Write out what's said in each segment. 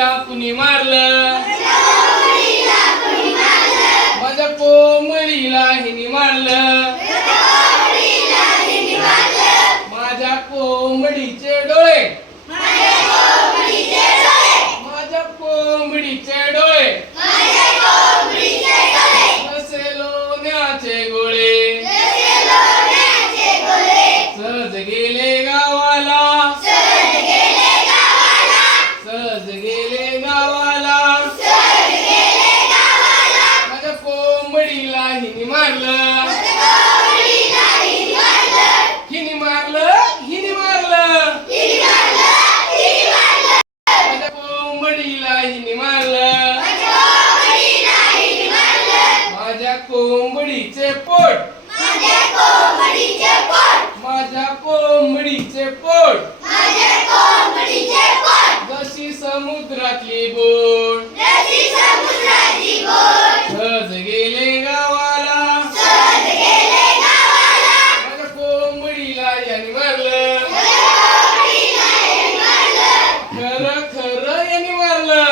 कोंबडीला कुणी मारलं? माझ्या कोंबडीला हिने मारलं. माझ्या कोंबडीचे डोळे, माझ्या कोंबडीचे डोळे जसे लोण्याचे गोळे. सहज गेले गावाला, सहज गेले गावाला. माझ्या कोंबडीला हिने मारलं, हिने मारलं, हिने मारलं. माझ्या कोंबडीला हिने मारलं. माझ्या कोंबडीचे पोट, माझ्या कोंबडीचे पोट जशी समुद्रातली बोट. सहज गेले गावाला, माझ्या कोंबडीला याने मारलं. खरं खरं याने मारलं.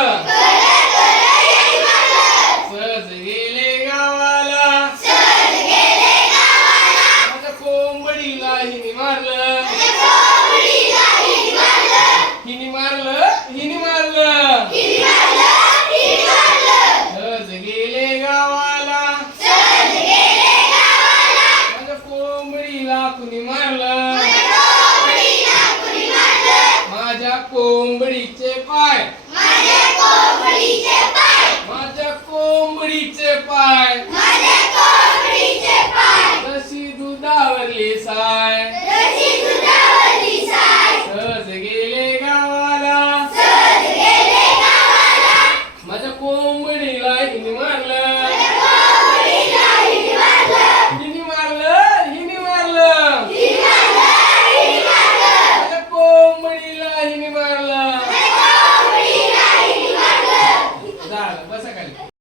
सहज गेले गावाला, माझ्या कोंबडीला हिने मारलं. हिने मारलं, हिने मारलं. सहज गेले गावाला, माझ्या कोंबडीला कुणी मारलं? माझ्या कोंबडीचे पाय, माझ्या कोंबडीचे पाय जशी दुधावरली साय. सहज गेले गावाला, माझ्या कोंबडीला हिने मारलं.